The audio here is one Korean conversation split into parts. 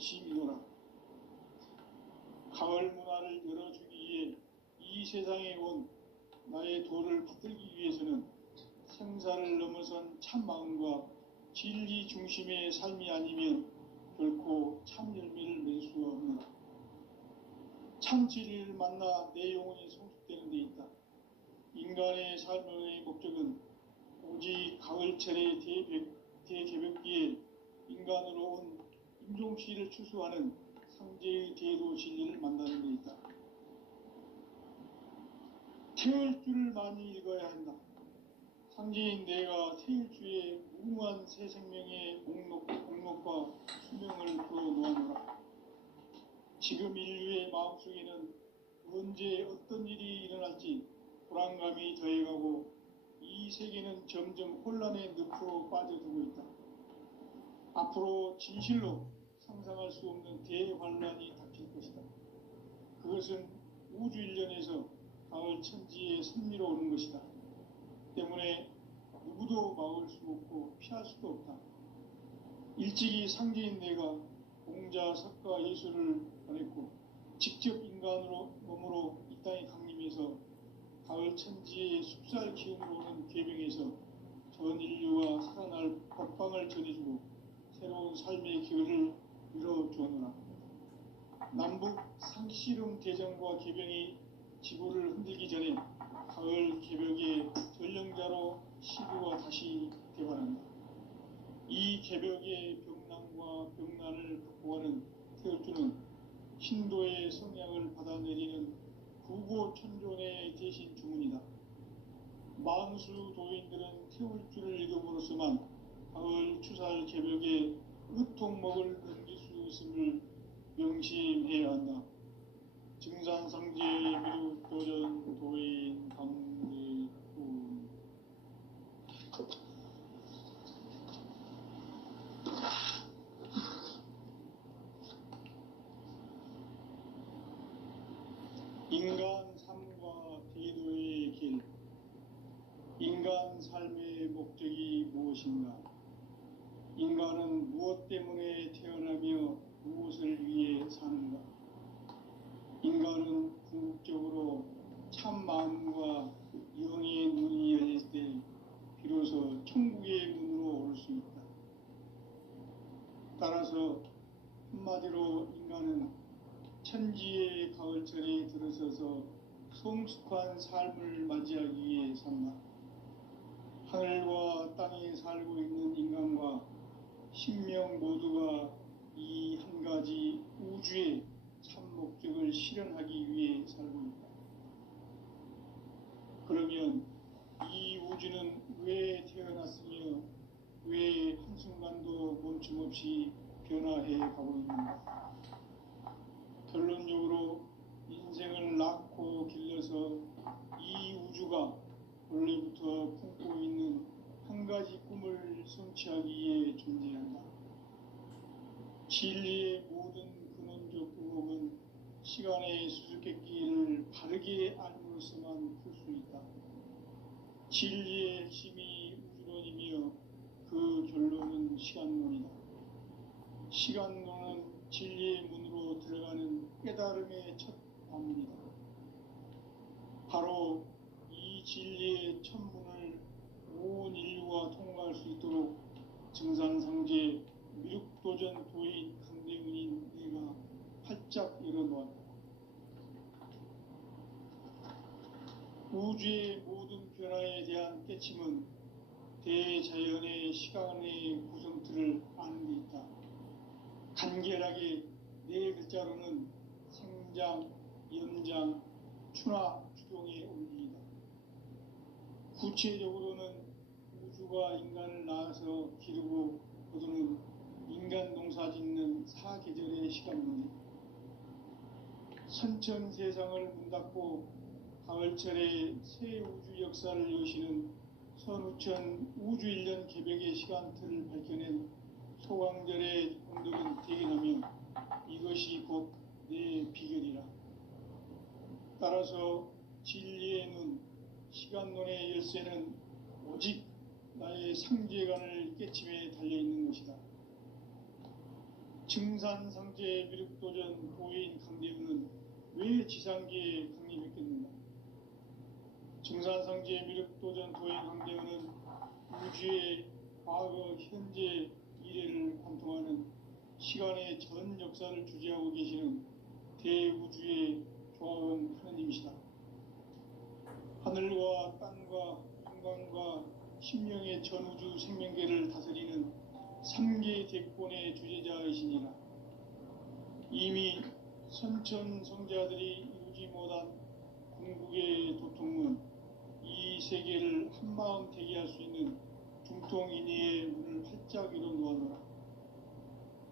이심이노라. 가을 문화를 열어주기 위해 이 세상에 온 나의 도를 받들기 위해서는 생사를 넘어선 참마음과 진리 중심의 삶이 아니면 결코 참 열매를 맺을 수가 없노라. 참 진리를 만나 내 영혼이 성숙되는 데 있다. 인간의 삶의 목적은 오직 가을철의 대개벽기에 인간으로 온 임종시를 추수하는 상제의 대도 진리를 만나는 데 있다. 태일주를 많이 읽어야 한다. 상제인 내가 태일주의 무궁한 새 생명의 목록과 수명을 풀어놓아노라. 지금 인류의 마음속에는 언제 어떤 일이 일어날지 불안감이 더해가고 이 세계는 점점 혼란의 늪으로 빠져들고 있다. 앞으로 진실로 상상할 수 없는 대환란이 닥칠 것이다. 그것은 우주 일련에서 가을 천지의 섭리로 오는 것이다. 때문에 누구도 막을 수 없고 피할 수도 없다. 일찍이 상제인 내가 공자, 석가, 예수를 보냈고 직접 인간으로 몸으로 이 땅에 강림해서 가을 천지의 숲살 기운으로 오는 계명에서 전 인류와 살아날 법방을 전해주고 새로운 삶의 기회를 열어주었노라. 남북 상씨름 대전과 개병이 지구를 흔들기 전에 가을 개벽의 전령자로 시구가 다시 개발한다. 이 개벽의 병난과 병난을 극복하는 태울주는 신도의 성향을 받아내리는 구고천존의 대신 주문이다. 만수 도인들은 태울주를 읽음으로써만 가을 추살 개벽에 으통목을 넘길 수 있음을 명심해야 한다. 증산상제 미륵도전 도인 강대군. 인간 삶과 대도의 길. 인간 삶의 목적이 무엇인가? 인간은 무엇 때문에 태어나며 무엇을 위해 사는가? 인간은 궁극적으로 참 마음과 영의 눈이 열릴 때 비로소 천국의 문으로 올 수 있다. 따라서 한마디로 인간은 천지의 가을철에 들어서서 성숙한 삶을 맞이하기 위해 산다. 하늘과 땅에 살고 있는 인간과 신명 모두가 이 한 가지 우주의 참 목적을 실현하기 위해 살고 있다. 그러면 이 우주는 왜 태어났으며 왜 한순간도 멈춤없이 변화해 가고 있는가? 결론적으로 인생을 낳고 길러서 이 우주가 원래부터 품고 있는 한 가지 꿈을 성취하기 위해 존재한다. 진리의 모든 근원적 의혹은 시간의 수수께끼를 바르게 알므로서만 풀 수 있다. 진리의 핵심이 우주론이며 그 결론은 시간론이다. 시간론은 진리의 문으로 들어가는 깨달음의 첫 관문이다. 바로 이 진리의 첫 문을 온 인류가 통과할 수 있도록 증산상제 미륵도전 도인 강대군인 내가 활짝 열어놓았다. 우주의 모든 변화에 대한 깨침은 대자연의 시간의 구성틀을 아는 데 있다. 간결하게 네 글자로는 생장, 연장, 추나 추동의 원리이다. 구체적으로는 우주가 인간을 낳아서 기르고 거두는 인간 농사 짓는 사계절의 시간론이 선천 세상을 문 닫고 가을철에 새 우주 역사를 여시는 선우천 우주일년 개벽의 시간틀을 밝혀낸 소강절의 공덕은 대견하며 이것이 곧 내 비결이라. 따라서 진리의 눈, 시간론의 열쇠는 오직 나의 상제관을 깨침에 달려있는 것이다. 증산상제 미륵도전 도인 강대우는 왜 지상계에 강림했겠는가? 증산상제 미륵도전 도인 강대우는 우주의 과거, 현재, 미래를 관통하는 시간의 전 역사를 주재하고 계시는 대우주의 조화원 하느님이시다. 하늘과 땅과 인간과 신명의 전우주 생명계를 다스리는 삼계 대권의 주재자이시니라. 이미 선천성자들이 이루지 못한 궁극의 도통은 이 세계를 한마음 되게 할 수 있는 중통인의의 문을 활짝 열어놓아노라.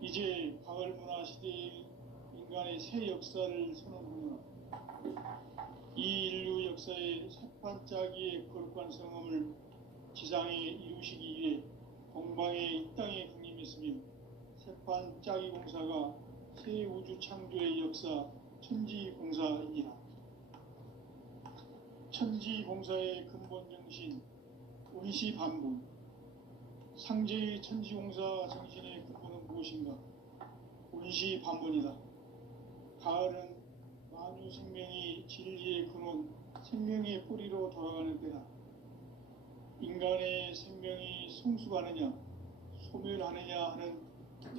이제 가을 문화 시대의 인간의 새 역사를 선언하노라. 이 인류 역사의 새판짜기의 거룩한 성함을 지상에 이루시기 위해 동방의 이 땅에 강림했으며 새판짜기 공사가 새 우주 창조의 역사 천지공사이니라. 천지공사의 근본 정신 원시반본. 상제의 천지공사 정신의 근본은 무엇인가? 원시반본이다. 가을은 만유 생명이 진리의 근원, 생명의 뿌리로 돌아가는 때다. 인간의 생명이 성숙하느냐, 소멸하느냐 하는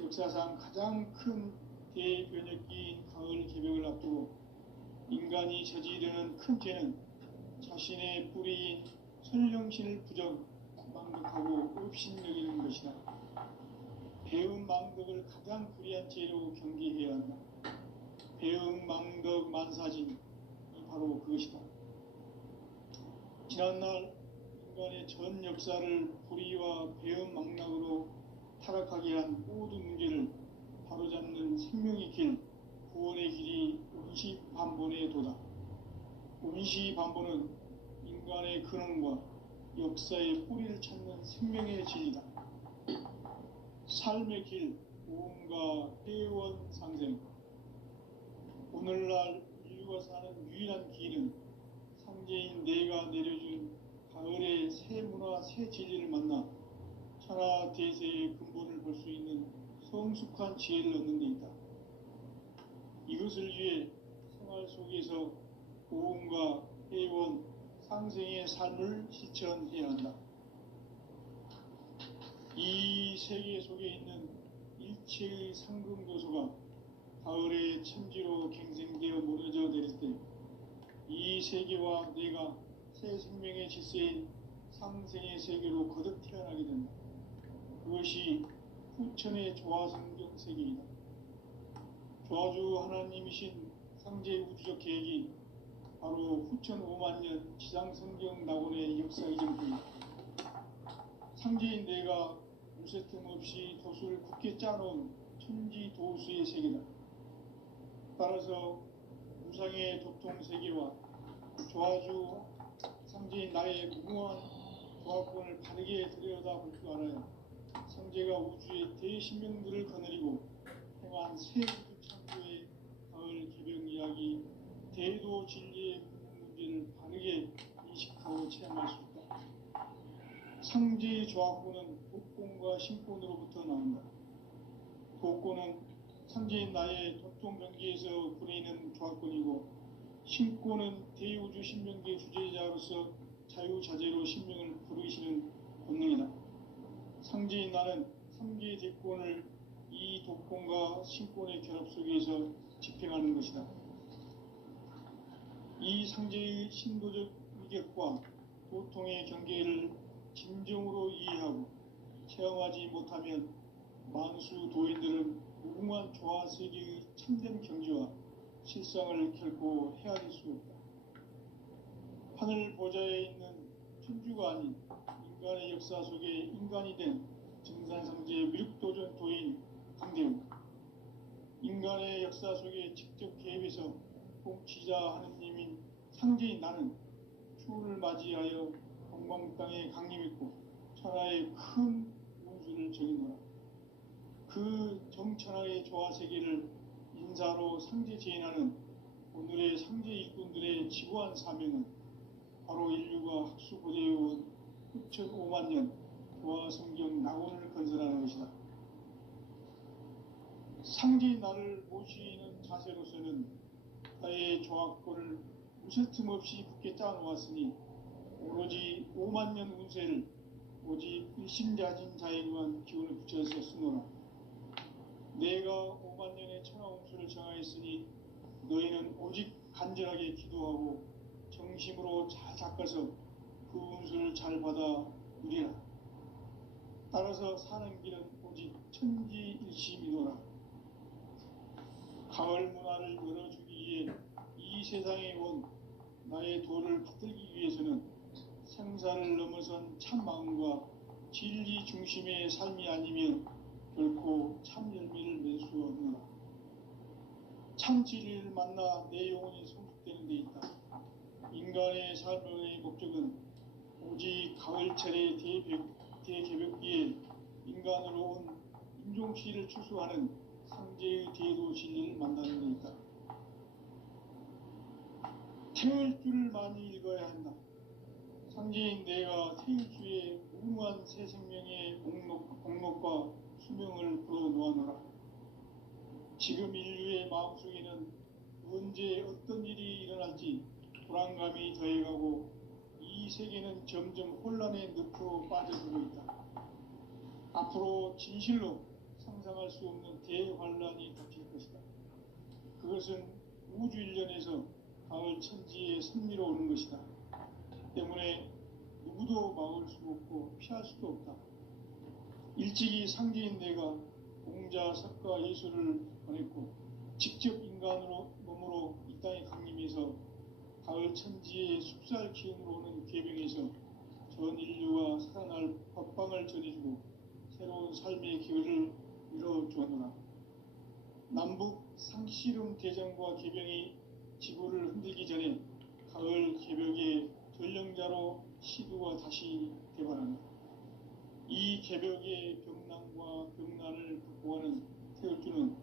역사상 가장 큰 대변혁기인 가을 개벽을 앞두고 인간이 저지르는 큰 죄는 자신의 뿌리인 선령신을 망덕하고 업신여기는 것이다. 배음 망덕을 가장 불의한 죄로 경계해야 한다. 배음 망덕 만사진이 바로 그것이다. 지난날 인간의 전 역사를 불의와 배음 망락으로 타락하게 한 모든 문제를 바로잡는 생명의 길, 구원의 길이 원시반본의 도다. 원시반본은 인간의 근원과 역사의 뿌리를 찾는 생명의 진리다. 삶의 길, 오음과 회원 상생. 오늘날 인류가 사는 유일한 길은 상제인 내가 내려준 가을의 새 문화, 새 진리를 만나 천하 대세의 근본을 볼 수 있는 성숙한 지혜를 얻는 데 있다. 이것을 위해 생활 속에서 오음과 회원, 상생의 삶을 실천해야 한다. 이 세계 속에 있는 일체의 상금 요소가 가을의 천지로 갱생되어 무너져 내릴 때 이 세계와 내가 새 생명의 질서인 상생의 세계로 거듭 태어나게 된다. 그것이 후천의 조화성경 세계이다. 조화주 하나님이신 상제 우주적 계획이 바로 후천 5만 년 지상성경 낙원의 역사 이전입니다. 상제인 내가 무쇠틈 없이 도수를 굳게 짜놓은 천지 도수의 세계다. 따라서 무상의 도통 세계와 조화주 상제인 나의 무궁한 조화권을 바르게 들여다볼 줄 알아야 상제가 우주의 대신명들을 거느리고 행한 새 우주 창조의 가을 개벽 이야기, 대도 진리의 문제를 바르게 인식하고 체험할 수 있다. 상제의 조화권은 도권과 신권으로부터 나온다. 도권은 상제인 나의 도통병기에서 부리는 조화권이고, 신권은 대우주 신명계 주제자로서 자유자재로 신명을 부르시는 본능이다. 상제인 나는 3개의 대권을 이 도권과 신권의 결합 속에서 집행하는 것이다. 이 상제의 신도적 위격과 도통의 경계를 진정으로 이해하고 체험하지 못하면 만수 도인들은 무궁한 조화세계의 참된 경지와 실상을 결코 헤아릴 수 없다. 하늘 보좌에 있는 천주가 아닌 인간의 역사 속에 인간이 된 증산상제 미륵도전 도인 강대우. 인간의 역사 속에 직접 개입해서 통치자 하느님인 상제인 나는 추후를 맞이하여 동방 땅에 강림했고 천하의 큰 운수를 정해놓아. 그 정천하의 조화세계를 인사로 상제 재현하는 오늘의 상제 일꾼들의 지구한 사명은 바로 인류가 학수고대해온 후천 5만 년 조화성경 낙원을 건설하는 것이다. 상대의 나를 모시는 자세로서는 나의 조합권을 무쇠틈 없이 굳게 짜놓았으니 오로지 5만 년 운세를 오직 일심자진 자에게만 기운을 붙여서 쓰노라. 내가 5만 년의 천하운수를 정하였으니 너희는 오직 간절하게 기도하고 정심으로 잘 닦아서 그 운수를 잘 받아 누리라. 따라서 사는 길은 오직 천지일심이노라. 가을 문화를 열어주기 위해 이 세상에 온 나의 도를 받들기 위해서는 생사를 넘어선 참 마음과 진리 중심의 삶이 아니면 결코 참 열매를 맺을 수 없노라. 참 진리를 만나 내 영혼이 성숙되는 데 있다. 인간의 삶의 목적은 오직 가을철의 대개벽기에 인간으로 온 인종시를 추수하는 상제의 대도 진리를 만나는 데 있다. 태을 줄을 많이 읽어야 한다. 상제인 내가 태일주의 무무한 새 생명의 목록과 수명을 불어놓아노라. 지금 인류의 마음속에는 언제 어떤 일이 일어날지 불안감이 더해가고 이 세계는 점점 혼란의 늪으로 빠져들고 있다. 앞으로 진실로 상상할 수 없는 대환란이 닥칠 것이다. 그것은 우주 일련에서 가을 천지의 섭리로 오는 것이다. 때문에 누구도 막을 수 없고 피할 수도 없다. 일찍이 상제인 내가 공자, 석가, 예수를 보냈고 직접 인간으로 몸으로 이 땅에 강림해서 가을 천지의 숲살 기운으로 오는 궤병에서 전 인류가 살아날 법방을 전해주고 새로운 삶의 기회를 이뤄주었노라. 남북 상씨름 대전과 궤병이 지구를 흔들기 전에 가을 개벽의 전령자로 시두가 다시 개발한다. 이 개벽의 병난과 병난을 극복하는 태울주는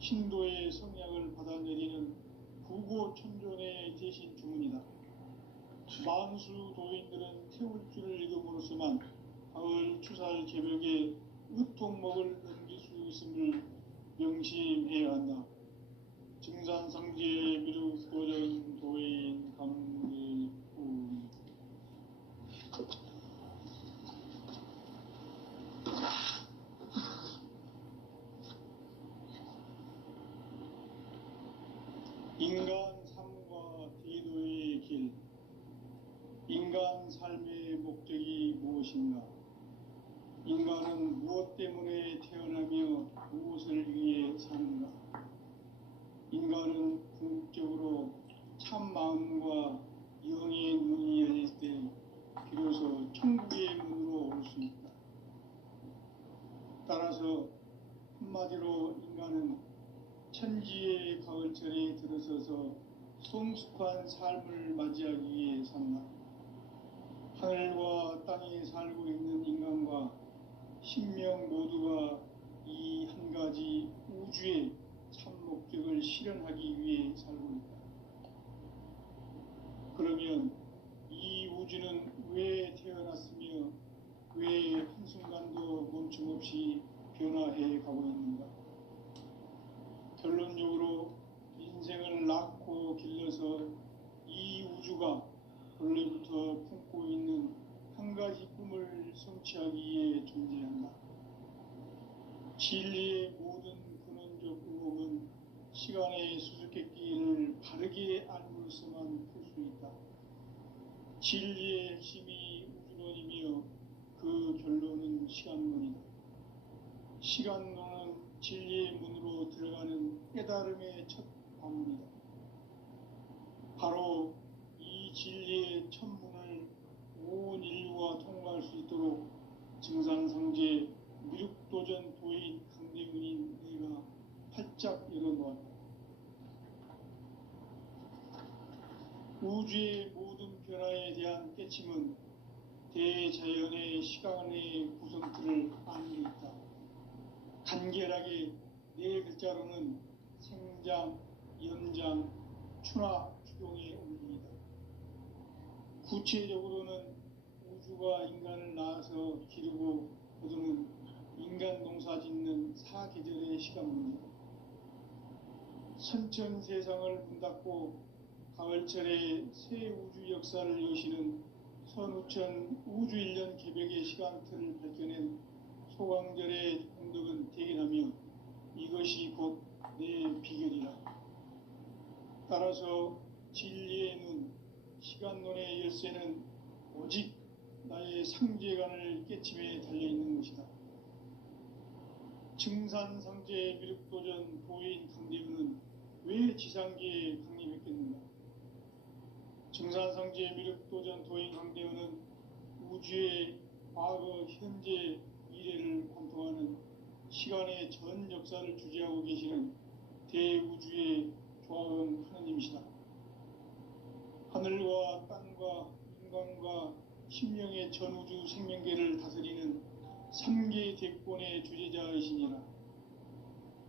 신도의 성약을 받아내리는 부고천존의 대신 주문이다. 만수 도인들은 태울주를 읽음으로써만 가을 추살 개벽의 으통목을 넘길 수 있음을 명심해야 한다. 증산상제 미륵도전 도인 강대훈. 인간 삶과 대도의 길. 인간 삶의 목적이 무엇인가? 인간은 무엇 때문에 태어나며 무엇을 위해 사는가? 인간은 궁극적으로 참 마음과 영의 문이 열릴 때 비로소 천국의 문으로 올 수 있다. 따라서 한마디로 인간은 천지의 가을철에 들어서서 성숙한 삶을 맞이하기 위해 산다. 하늘과 땅에 살고 있는 인간과 신명 모두가 이 한 가지 우주의 참 목적을 실현하기 위해 살고 있다. 그러면 이 우주는 왜 태어났으며 왜 한순간도 멈춤없이 변화해 가고 있는가? 결론적으로 인생을 낳고 길러서 이 우주가 원래부터 품고 있는 한 가지 꿈을 성취하기 위해 존재한다. 진리의 모든 근원적 의혹은 시간의 수수께끼를 바르게 알므로서만 풀 수 있다. 진리의 핵심이 우주론이며 그 결론은 시간론이다. 시간론은 진리의 문으로 들어가는 깨달음의 첫 방문이다. 바로 이 진리의 첫 문을 온 인류가 통과할 수 있도록 증산상제 미륵도전 도인 강대훈인 내가 활짝 열어놓았다. 우주의 모든 변화에 대한 깨침은 대자연의 시간의 구성틀을 아는 데 있다. 간결하게 네 글자로는 생장, 연장, 추나 추동의 원리이다. 구체적으로는 우주가 인간을 낳아서 기르고 거두는 인간 농사 짓는 사계절의 시간입니다. 선천 세상을 문닫고 가을철에 새 우주 역사를 여시는 선우천 우주일년 개벽의 시간틀을 밝혀낸 소강절의 공덕은 대견하며 이것이 곧 내 비결이라. 따라서 진리의 눈, 시간론의 열쇠는 오직 나의 상제관을 깨침에 달려있는 것이다. 증산상제 미륵도전 도인 강대우는 왜 지상계에 강림했겠는가? 증산상제 미륵도전 도인 강대우는 우주의 과거, 현재, 미래를 관통하는 시간의 전 역사를 주재하고 계시는 대우주의 조화원 하느님이시다. 하늘과 땅과 인간과 심령의 전우주 생명계를 다스리는 3계 대권의 주재자이시니라.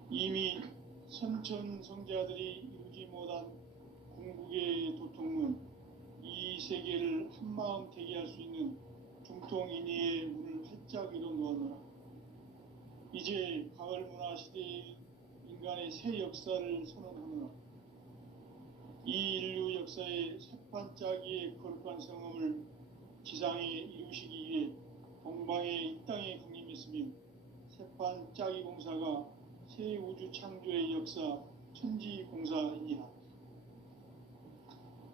이미 선천성자들이 이루지 못한 궁극의 도통문, 이 세계를 한마음 되게 할 수 있는 중통인의의 문을 활짝 열어 놓아노라. 이제 가을 문화 시대의 인간의 새 역사를 선언하노라. 이 인류 역사의 새판짜기의 거룩한 성음을 지상에 이루시기 위해 동방의 이 땅에 강림했으며 새판짜기 공사가 새 우주 창조의 역사 천지봉사이니라.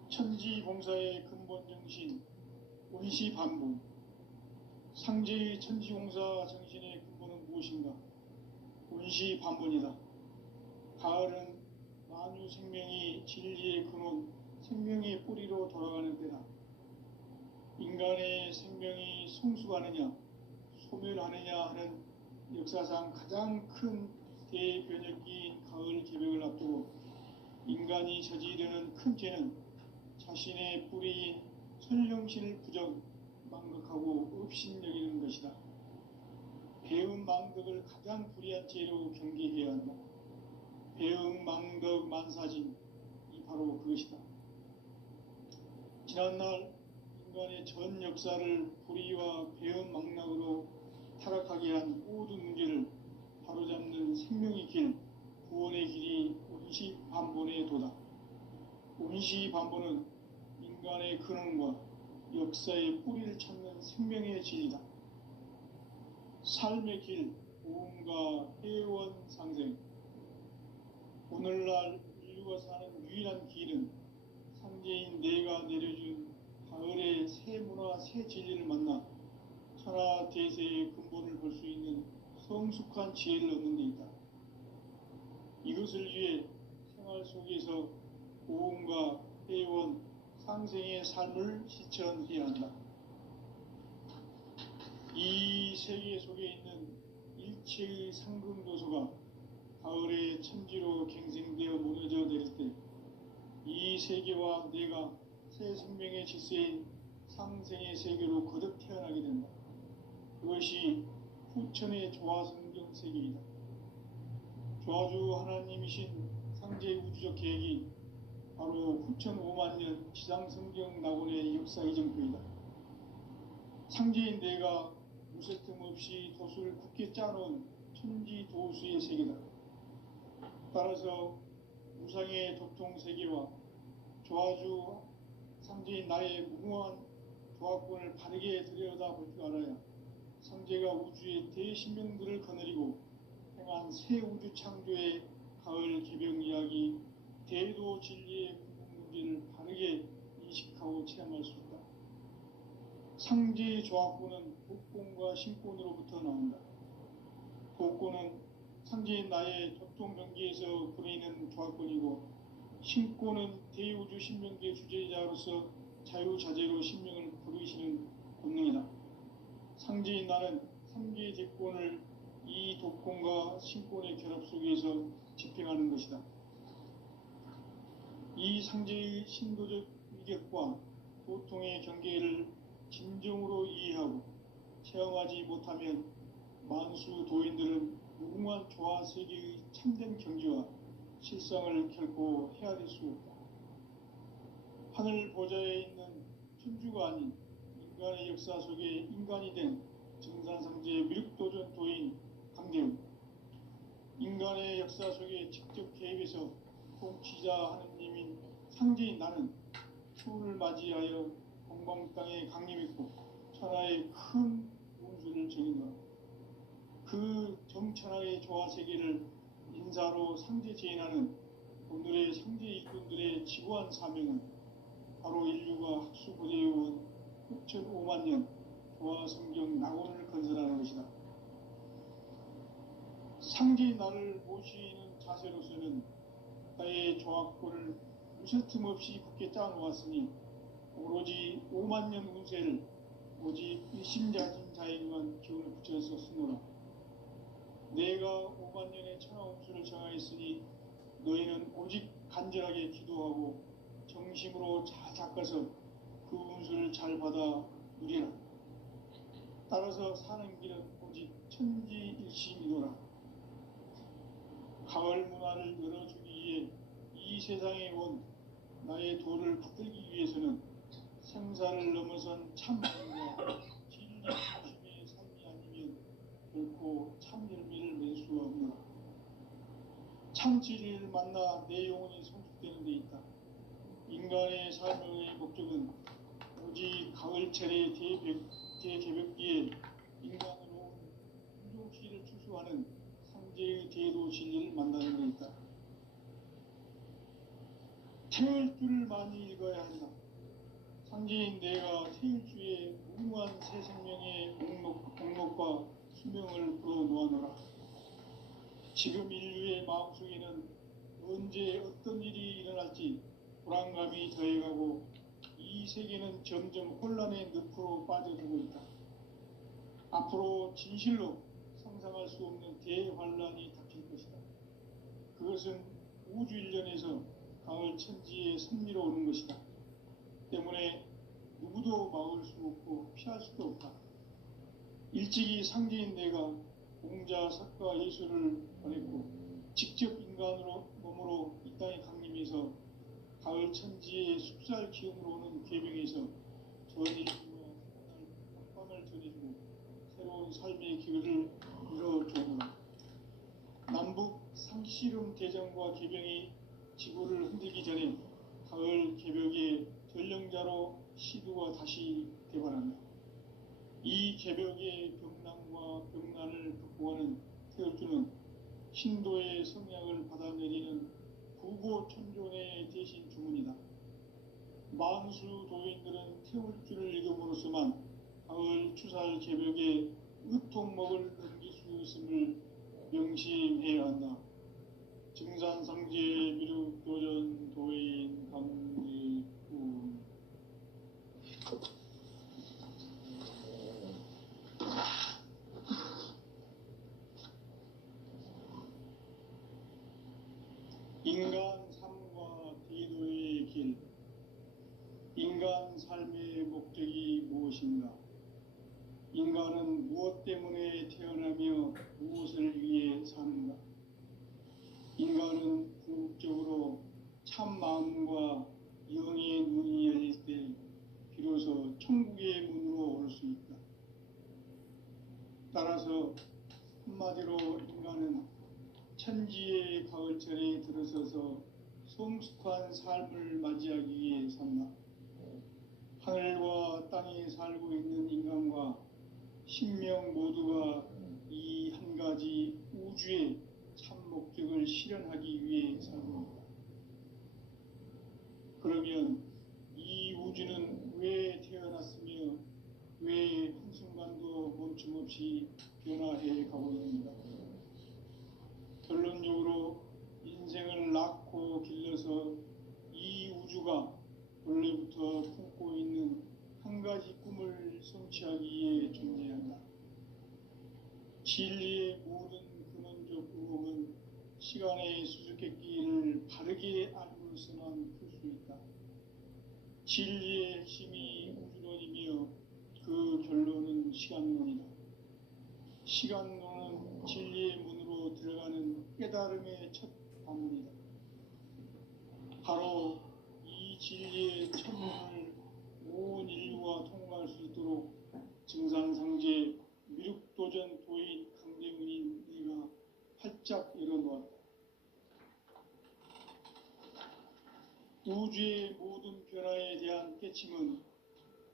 천지봉사의 근본 정신 원시반복. 상제의 천지공사 정신의 근본은 무엇인가? 원시반복이다. 가을은 만유 생명이 진리의 근원, 생명의 뿌리로 돌아가는 때다. 인간의 생명이 성숙하느냐, 소멸하느냐 하는 역사상 가장 큰 대변혁기인 가을 개벽을 앞두고 인간이 저지르는 큰 죄는 자신의 뿌리인 설령신을 부정, 망각하고 업신여기는 것이다. 배음 망덕을 가장 불의한 죄로 경계해야 한다. 배음 망덕 만사진, 이 바로 그것이다. 지난날 인간의 전 역사를 불의와 배음 망락으로 타락하게 한 모든 문제를 바로잡는 생명의 길, 구원의 길이 원시반본의 도다. 원시반본은 인간의 근원과 역사의 뿌리를 찾는 생명의 진리다. 삶의 길, 보험과 회원 상생. 오늘날 인류가 사는 유일한 길은 상제인 내가 내려준 가을의 새 문화, 새 진리를 만나 천하 대세의 근본을 볼 수 있는 성숙한 지혜를 얻는 데 있다. 이것을 위해 생활 속에서 보험과 회원, 상생의 삶을 실천해야 한다. 이 세계 속에 있는 일체의 상금도소가 가을의 천지로 갱생되어 무너져 내릴 때 이 세계와 내가 새 생명의 질서인 상생의 세계로 거듭 태어나게 된다. 그것이 후천의 조화성경 세계이다. 조화주 하나님이신 상제 우주적 계획이 바로 후천 5만년 지상성경 낙원의 역사 이정표이다. 상제인 내가 무쇠 틈 없이 도수를 굳게 짜놓은 천지도수의 세계다. 따라서 무상의 도통세계와 조화주 상제인 나의 무모한 조합권을 바르게 들여다볼 줄 알아야 상제가 우주의 대신명들을 거느리고 행한 새 우주 창조의 가을 개벽 이야기, 대도 진리의 궁극 문제를 바르게 인식하고 체험할 수 있다. 상제의 조합권은 복권과 신권으로부터 나온다. 복권은 상제인 나의 도통경계에서 보내는 조합권이고, 신권은 대우주 신명계 주제자로서 자유자재로 신명을 부르시는 본능이다. 상제인 나는 3개의 대권을 이 도권과 신권의 결합 속에서 집행하는 것이다. 이 상제의 신도적 위격과 도통의 경계를 진정으로 이해하고 체험하지 못하면 만수 도인들은 무궁한 조화 세계의 참된 경지와 실상을 결코 헤아릴 수 없다. 하늘 보좌에 있는 천주가 아닌 인간의 역사 속에 인간이 된 증산상제 미륵도전 도인 상대는 인간의 역사 속에 직접 개입해서 통치자 하느님인 상제인 나는 추후를 맞이하여 동방 땅에 강림했고 천하의 큰 운수를 정인다. 그 정천하의 조화 세계를 인사로 상제 제인하는 오늘의 상제 일꾼들의 지구한 사명은 바로 인류가 학수고대해온 6,5만 년 조화 성경 낙원을 건설하는 것이다. 상제인 나를 모시는 자세로서는 나의 조합권을 무쇠틈 없이 굳게 짜놓았으니 오로지 5만 년 운세를 오직 일심자진 자에게만 기운을 붙여서 쓰노라. 내가 5만 년의 천하 운수를 정하였으니 너희는 오직 간절하게 기도하고 정심으로 잘 닦아서 그 운수를 잘 받아 누리라. 따라서 사는 길은 오직 천지일심이노라. 가을 문화를 열어주기 위해 이 세상에 온 나의 도를 붙들기 위해서는 생사를 넘어선 참마음과 진리 중심의 삶이 아니면 결코 참 열매를 낼 수 없노라. 참 진리를 만나 내 영혼이 성숙되는 데 있다. 인간의 삶의 목적은 오직 가을철의 대개벽기에 인간으로 온 인종시를 추수하는 상제의 대도 진리를 만나는 데 있다. 태을 줄을 많이 읽어야 한다. 상제인 내가 태일주의 무궁한 새 생명의 목록과 수명을 풀어놓아노라. 지금 인류의 마음속에는 언제 어떤 일이 일어날지 불안감이 더해가고 이 세계는 점점 혼란의 늪으로 빠져들고 있다. 앞으로 진실로 상상할 수 없는 대환란이 닥칠 것이다. 그것은 우주 일련에서 가을 천지에 선미로 오는 것이다. 때문에 누구도 막을 수 없고 피할 수도 없다. 일찍이 상제인 내가 공자, 석가, 예수를 보냈고 직접 인간으로 몸으로 이 땅에 강림해서 가을 천지의 숙살 기운으로 오는 계명에서 전 인류와 합방을 전해주고 새로운 삶의 기회를 열어주노라. 남북 상씨름 대전과 개병이 지구를 흔들기 전에 가을 개벽의 전령자로 시두가 다시 대발한다. 이 개벽의 병난과 병난을 극복하는 태엽주는 신도의 성약을 받아내리는 구고천존의 대신 주문이다. 만수 도인들은 태울주를 읽음으로써만 가을 추살 개벽의 의통목을 넘길 수 있음을 명심해야 한다. 증산상제 미륵도전 도인 강지훈. 인간 삶과 대도의 길. 인간 삶의 목적이 무엇인가? 인간은 무엇 때문에 태어나며 무엇을 위해 사는가? 인간은 궁극적으로 참 마음과 영의 눈이 열릴 때 비로소 천국의 문으로 올 수 있다. 따라서 한마디로 인간은 천지의 가을철에 들어서서 성숙한 삶을 맞이하기 위해 산다. 하늘과 땅에 살고 있는 인간과 신명 모두가 이 한 가지 우주의 참 목적을 실현하기 위해 살고 있다. 그러면 이 우주는 왜 태어났으며 왜 한순간도 멈춤없이 변화해 가고 있는가? 결론적으로 인생을 낳고 길러서 이 우주가 원래부터 품고 있는 한 가지 꿈을 성취하기 위해 존재한다. 진리의 모든 근원적 의혹은 시간의 수수께끼를 바르게 알고서만 풀 수 있다. 진리의 핵심이 우주론이며 그 결론은 시간론이다. 시간론은 진리의 문으로 들어가는 깨달음의 첫 방문이다. 바로 이 진리의 첫 문을 온 인류가 통과할 수 있도록 증산상제 미륵도전 도인 강대문인 내가 활짝 열어놓았다. 우주의 모든 변화에 대한 깨침은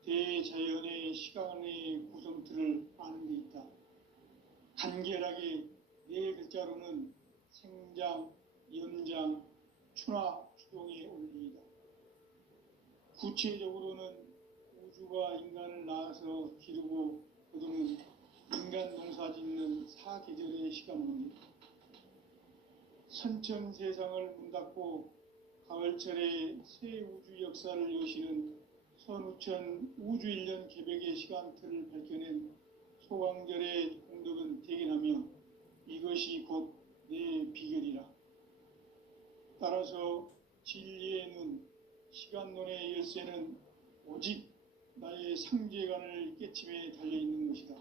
대자연의 시간의 구성틀을 아는 데 있다. 간결하게 네 글자로는 생장, 연장, 추나 추동의 원리이다. 구체적으로는 우주가 인간을 낳아서 기르고 거두는 인간 농사 짓는 사계절의 시간 원리. 선천 세상을 문 닫고 가을철에 새 우주 역사를 여시는 선우천 우주 1년 개백의 시간틀을 밝혀낸 소강절의 공덕은 대견하며 이것이 곧 내 비결이라. 따라서 진리의 눈, 시간론의 열쇠는 오직 나의 상제관을 깨침에 달려있는 것이다.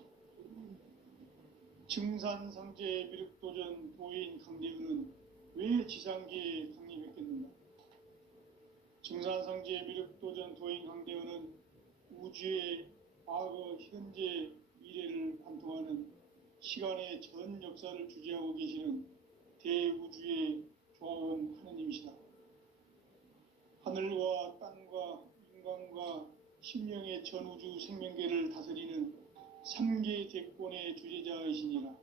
증산상제 미륵도전 도인 강대우는 왜 지상계에 강림했겠는가? 증산상제 미륵도전 도인 강대우는 우주의 과거, 현재, 미래를 관통하는 시간의 전 역사를 주재하고 계시는 대우주의 조화원 하느님이시다. 하늘과 땅과 인간과 심령의 전우주 생명계를 다스리는 3계 대권의 주제자이시니라.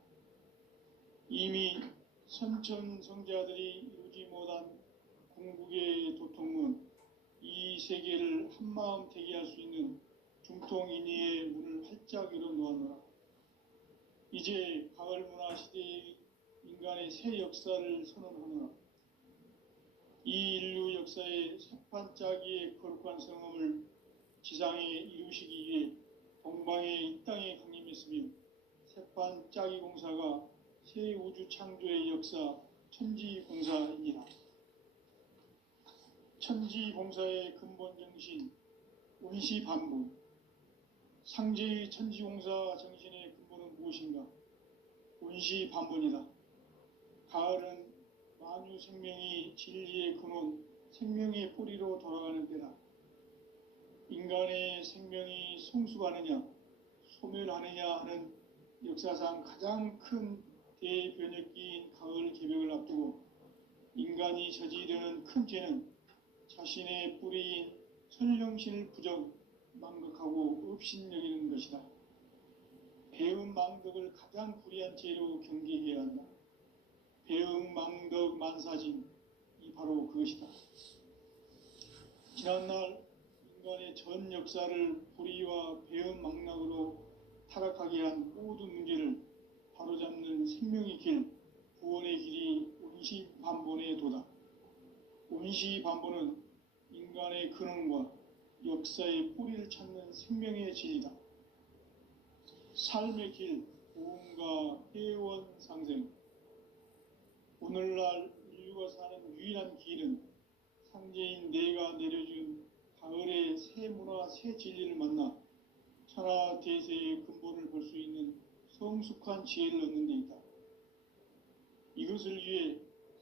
이미 선천성자들이 이루지 못한 궁극의 도통문, 이 세계를 한마음 되게 할 수 있는 중통인의의 문을 활짝 열어놓았노라. 이제 가을문화 시대의 인간의 새 역사를 선언하노라. 이 인류 역사의 새판짜기의 거룩한 성험을 지상에 이루시기 위해 동방의 이 땅에 강림했으며 새판짜기 공사가 새 우주 창조의 역사 천지공사이니라. 천지공사의 근본 정신 운시반복. 상제의 천지공사 정신의 근본은 무엇인가? 운시반본이다. 가을은 만유 생명이 진리의 근원, 생명의 뿌리로 돌아가는 때다. 인간의 생명이 성숙하느냐, 소멸하느냐 하는 역사상 가장 큰 대변혁기인 가을 개벽을 앞두고 인간이 저지르는 큰 죄는 자신의 뿌리인 설령신을 부정, 망극하고 업신여기는 것이다. 배음 망덕을 가장 불의한 죄로 경계해야 한다. 배음 망덕 만사진, 이 바로 그것이다. 지난날 인간의 전 역사를 불의와 배음 망락으로 타락하게 한 모든 문제를 바로잡는 생명의 길, 구원의 길이 운시반본의 도다. 운시반본은 인간의 근원과 역사의 뿌리를 찾는 생명의 진리다. 삶의 길, 보험과 회원 상생. 오늘날 인류가 사는 유일한 길은 상제인 내가 내려준 가을의 새 문화, 새 진리를 만나 천하 대세의 근본을 볼 수 있는 성숙한 지혜를 얻는 데 있다. 이것을 위해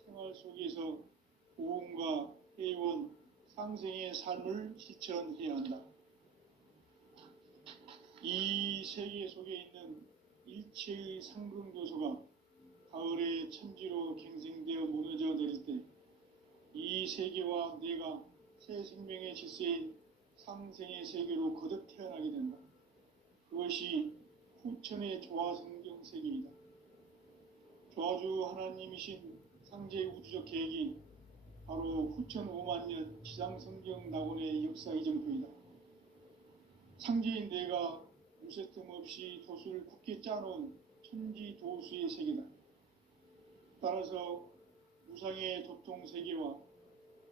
생활 속에서 보험과 회원, 상생의 삶을 실천해야 한다. 이 세계 속에 있는 일체의 상승조소가 가을의 천지로 갱생되어 무너져 내릴 때 이 세계와 내가 새 생명의 질서인 상생의 세계로 거듭 태어나게 된다. 그것이 후천의 조화성경 세계이다. 조화주 하나님이신 상제의 우주적 계획이 바로 후천 5만 년 지상성경 낙원의 역사 이정표이다. 상제인 내가 무쇠틈 없이 도수를 굳게 짜놓은 천지도수의 세계다. 따라서 무상의 도통 세계와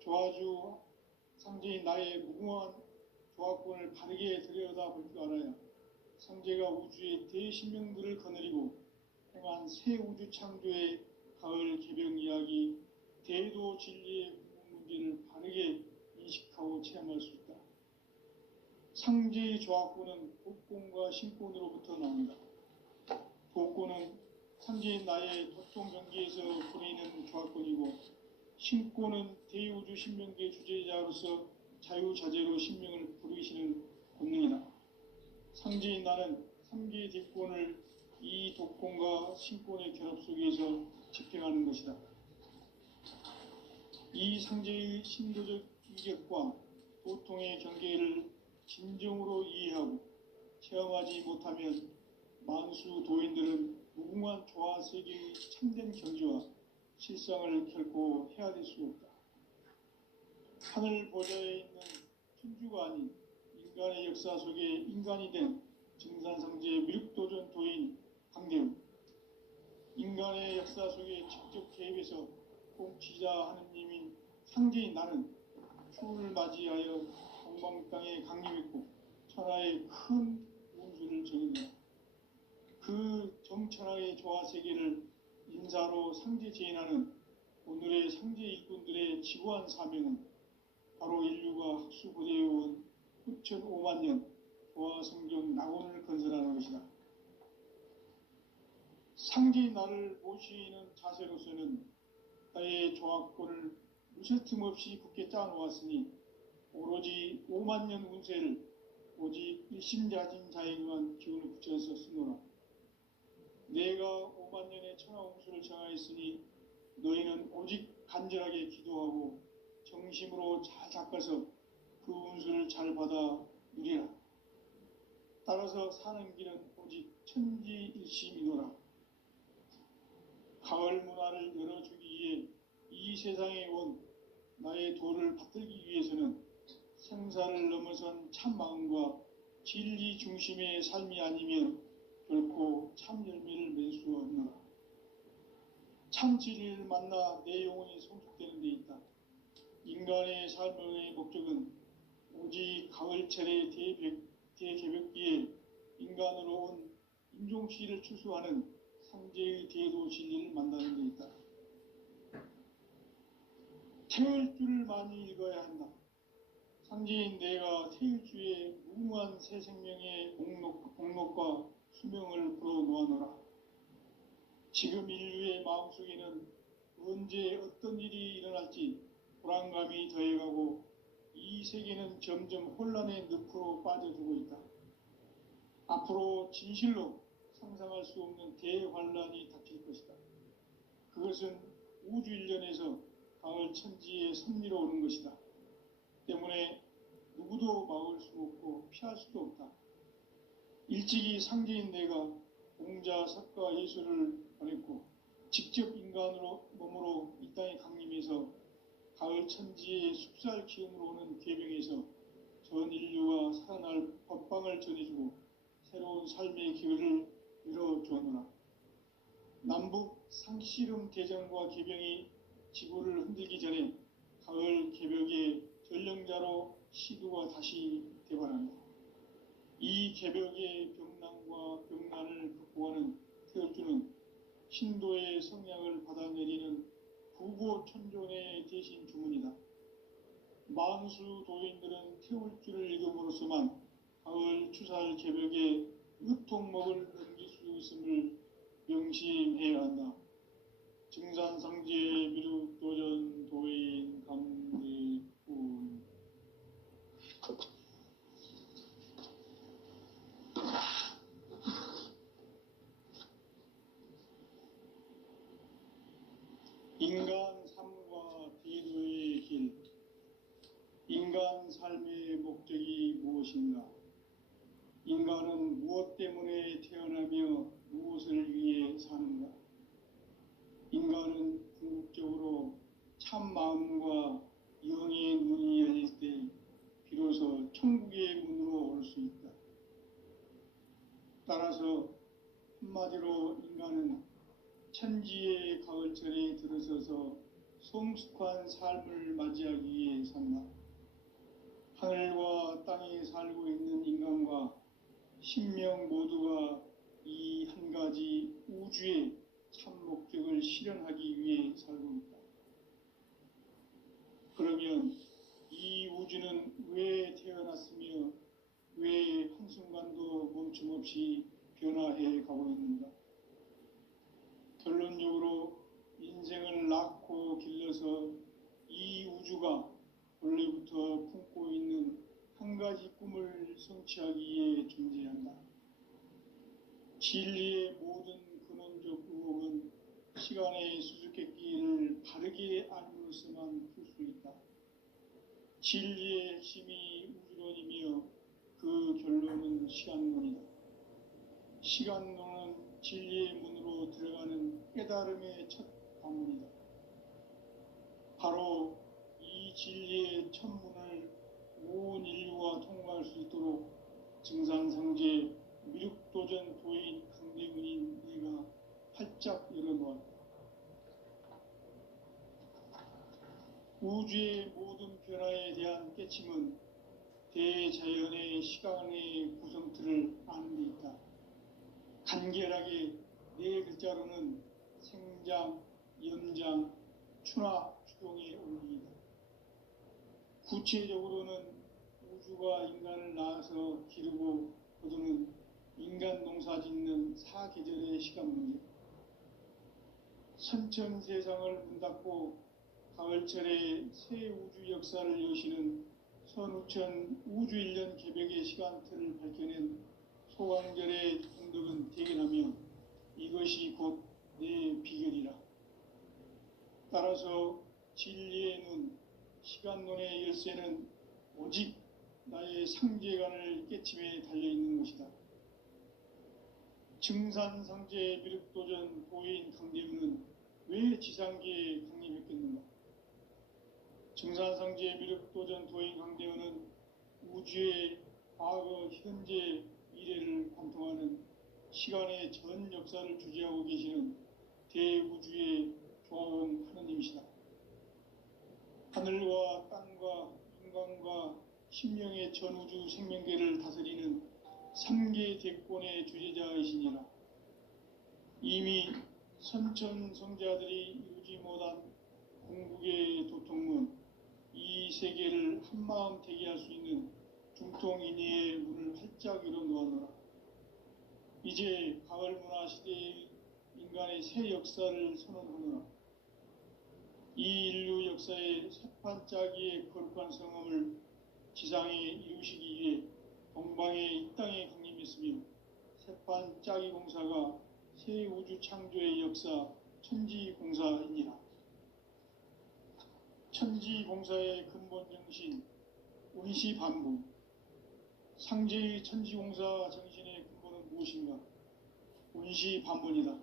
조화주 상제인 나의 무궁한 조화권을 바르게 들여다볼 줄 알아야 상제가 우주의 대신명들을 거느리고 행한 새 우주 창조의 가을 개벽 이야기, 대도 진리의 문제를 바르게 인식하고 체험할 수 있다. 상제의 조화권은 복권과 신권으로부터 나온다. 복권은 상제인 나의 도통 경계에서 부리는 조화권이고, 신권은 대우주 신명계 주제자로서 자유자재로 신명을 부르시는 권능이다. 상제인 나는 3계 대권을 이 독권과 신권의 결합 속에서 집행하는 것이다. 이 상제의 신도적 이격과 도통의 경계를 진정으로 이해하고 체험하지 못하면 만수 도인들은 무궁한 조화 세계의 참된 경지와 실상을 결코 헤아릴 수 없다. 하늘 보좌에 있는 천주가 아닌 인간의 역사 속에 인간이 된 증산상제 미륵도전 도인 강대우, 인간의 역사 속에 직접 개입해서 공치자 하느님인 상제인 나는 추운을 맞이하여 동방 땅에 강림했고 천하의 큰 운수를 정했노라. 그 정천하의 조화 세계를 인사로 상제 제인하는 오늘의 상제 일꾼들의 지구한 사명은 바로 인류가 학수고대해온 후천 5만 년 조화 성경 낙원을 건설하는 것이다. 상제인 나를 모시는 자세로서는 나의 조합권을 무쇠 틈 없이 굳게 짜놓았으니 오로지 5만 년 운세를 오직 일심자진 자에게만 기운을 붙여서 쓰노라. 내가 5만 년의 천하홍수를 정하였으니 너희는 오직 간절하게 기도하고 정심으로 잘 닦아서 그 운수를 잘 받아 누리라. 따라서 사는 길은 오직 천지일심이노라. 가을 문화를 열어주기 위해 이 세상에 온 나의 도를 받들기 위해서는 생사를 넘어선 참 마음과 진리 중심의 삶이 아니면 결코 참 열매를 맺을 수 없노라. 참 진리를 만나 내 영혼이 성숙되는 데 있다. 인간의 삶의 목적은 오직 가을철의 대개벽기에 인간으로 온 인종시를 추수하는 상제의 대도 진리를 만나는 데 있다. 태일주를 많이 읽어야 한다. 상제인 내가 태일주의 무궁한 새 생명의 공록과 수명을 불어놓아노라. 지금 인류의 마음속에는 언제 어떤 일이 일어날지 불안감이 더해가고 이 세계는 점점 혼란의 늪으로 빠져들고 있다. 앞으로 진실로 상상할 수 없는 대환란이 닥칠 것이다. 그것은 우주 일련에서 가을 천지의 섭리로 오는 것이다. 때문에 누구도 막을 수 없고 피할 수도 없다. 일찍이 상제인 내가 공자, 석가, 예수를 보냈고 직접 인간으로 몸으로 이 땅에 강림해서 가을 천지의 숲살 기운으로 오는 계병에서 전 인류가 살아날 법방을 전해주고 새로운 삶의 기회를 열어주었노라. 남북 상씨름 대전과 계병이 지구를 흔들기 전에 가을 개벽의 전령자로 시두가 다시 대발한다. 이 개벽의 병난과 병난을 극복하는 태울주는 신도의 성량을 받아내리는 부고천존의 대신 주문이다. 만수 도인들은 태울주를 읽음으로써만 가을 추살 개벽에 으통목을 넘길 수 있음을 명심해야 한다. 증산상제 미륵도전 도인 강대훈. 인간 삶과 대도의 길. 인간 삶의 목적이 무엇인가? 인간은 무엇 때문에 태어나며 무엇을 위해 사는가? 인간은 궁극적으로 참 마음과 영의 문이 열릴 때 비로소 천국의 문으로 올 수 있다. 따라서 한마디로 인간은 천지의 가을철에 들어서서 성숙한 삶을 맞이하기 위해 산다. 하늘과 땅에 살고 있는 인간과 신명 모두가 이 한 가지 우주의 참 목적을 실현하기 위해 살고 있다. 그러면 이 우주는 왜 태어났으며 왜 한순간도 멈춤없이 변화해 가고 있는가? 결론적으로 인생을 낳고 길러서 이 우주가 원래부터 품고 있는 한 가지 꿈을 성취하기 위해 존재한다. 진리의 모든 근원적 의혹은 시간의 수수께끼를 바르게 알므로서만 풀 수 있다. 진리의 핵심이 우주론이며 그 결론은 시간론이다. 시간론은 진리의 문으로 들어가는 깨달음의 첫 방문이다. 바로 이 진리의 첫 문을 온 인류가 통과할 수 있도록 증산상제 미륵도전 도인 강대문인 내가 활짝 열어놓았다. 우주의 모든 변화에 대한 깨침은 대자연의 시간의 구성틀을 아는 데 있다. 간결하게 네 글자로는 생장, 연장, 추나 추동의 원리이다. 구체적으로는 우주가 인간을 낳아서 기르고 거두는 인간 농사 짓는 사계절의 시간 문제, 선천 세상을 문 닫고 가을철에 새 우주 역사를 여시는 선우천 우주 1년 개벽의 시간틀을 밝혀낸 소강절의 공덕은 대견하며 이것이 곧 내 비결이라. 따라서 진리의 눈, 시간론의 열쇠는 오직 나의 상제관을 깨침에 달려있는 것이다. 증산상제 미륵도전 도인 강대문은 왜 지상계에 강림했겠는가? 증산상제 미륵도전 도인 강대문은 우주의 과거, 현재, 미래를 관통하는 시간의 전 역사를 주재하고 계시는 대우주의 조화원 하느님이시다. 하늘과 땅과 인간과 신명의 전우주 생명계를 다스리는 3계 대권의 주재자이시니라. 이미 선천성자들이 이루지 못한 궁극의 도통문, 이 세계를 한마음 대기할 수 있는 중통인의의 문을 활짝 열어놓았노라. 이제 가을문화 시대의 인간의 새 역사를 선언하노라. 이 인류 역사의 새판짜기의 거룩한 성함을 지상에 이루시기 위해 동방에 이 땅에 강림했으며 새판짜기 공사가 새 우주 창조의 역사 천지공사이니라. 천지공사의 근본 정신 운시반복. 상제의 천지공사 정신의 근본은 무엇인가? 운시반본이다.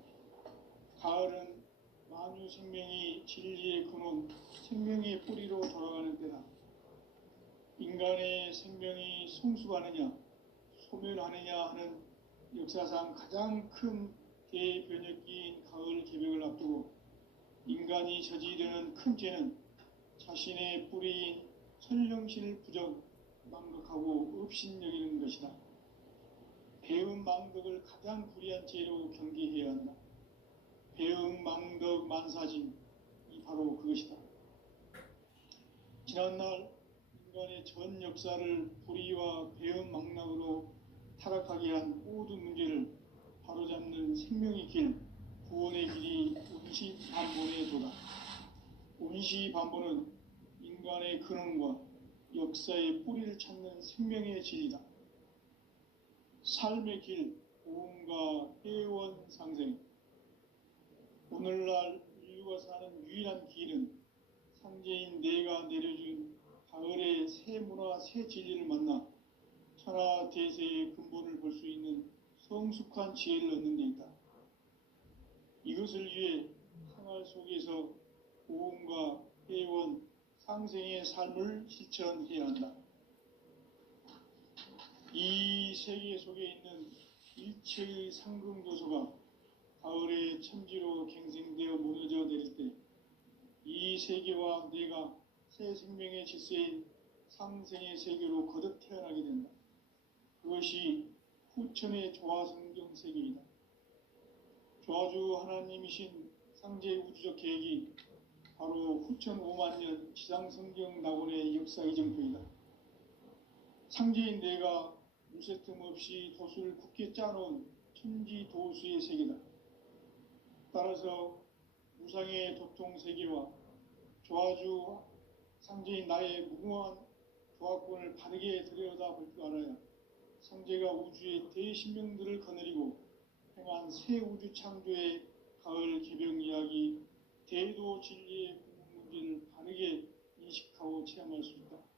가을은 만유 생명이 진리의 근원, 생명의 뿌리로 돌아가는 때다. 인간의 생명이 성숙하느냐, 소멸하느냐 하는 역사상 가장 큰 대변혁기인 가을 개벽을 앞두고 인간이 저지르는 큰 죄는 자신의 뿌리인 설령신을 부정, 망극하고 업신여기는 것이다. 배음 망덕을 가장 불의한 죄로 경계해야 한다. 배음 망덕 만사짐, 이 바로 그것이다. 지난날 인간의 전 역사를 불의와 배음 망락으로 타락하게 한 모든 문제를 바로잡는 생명의 길, 구원의 길이 운시반본의 도다. 운시반본은 인간의 근원과 역사의 뿌리를 찾는 생명의 진리다. 삶의 길, 고음과 회원 상생. 오늘날 인류가 사는 유일한 길은 상제인 내가 내려준 가을의 새 문화, 새 진리를 만나 천하 대세의 근본을 볼 수 있는 성숙한 지혜를 얻는 데 있다. 이것을 위해 생활 속에서 고음과 회원, 상생의 삶을 실천해야 한다. 이 세계 속에 있는 일체의 상금도서가 가을의 천지로 갱생되어 무너져 내릴 때 이 세계와 내가 새 생명의 질서인 상생의 세계로 거듭 태어나게 된다. 그것이 후천의 조화성경 세계이다. 조화주 하나님이신 상제 우주적 계획이 바로 후천 5만 년 지상성경 낙원의 역사 이정표이다. 상제인 내가 무쇠 틈 없이 도수를 굳게 짜놓은 천지 도수의 세계다. 따라서 무상의 도통 세계와 조화주 상제인 나의 무궁한 조화권을 바르게 들여다볼 줄 알아야 상제가 우주의 대신명들을 거느리고 행한 새 우주 창조의 가을 개병 이야기, 대도 진리의 궁극 문제를 바르게 인식하고 체험할 수 있다.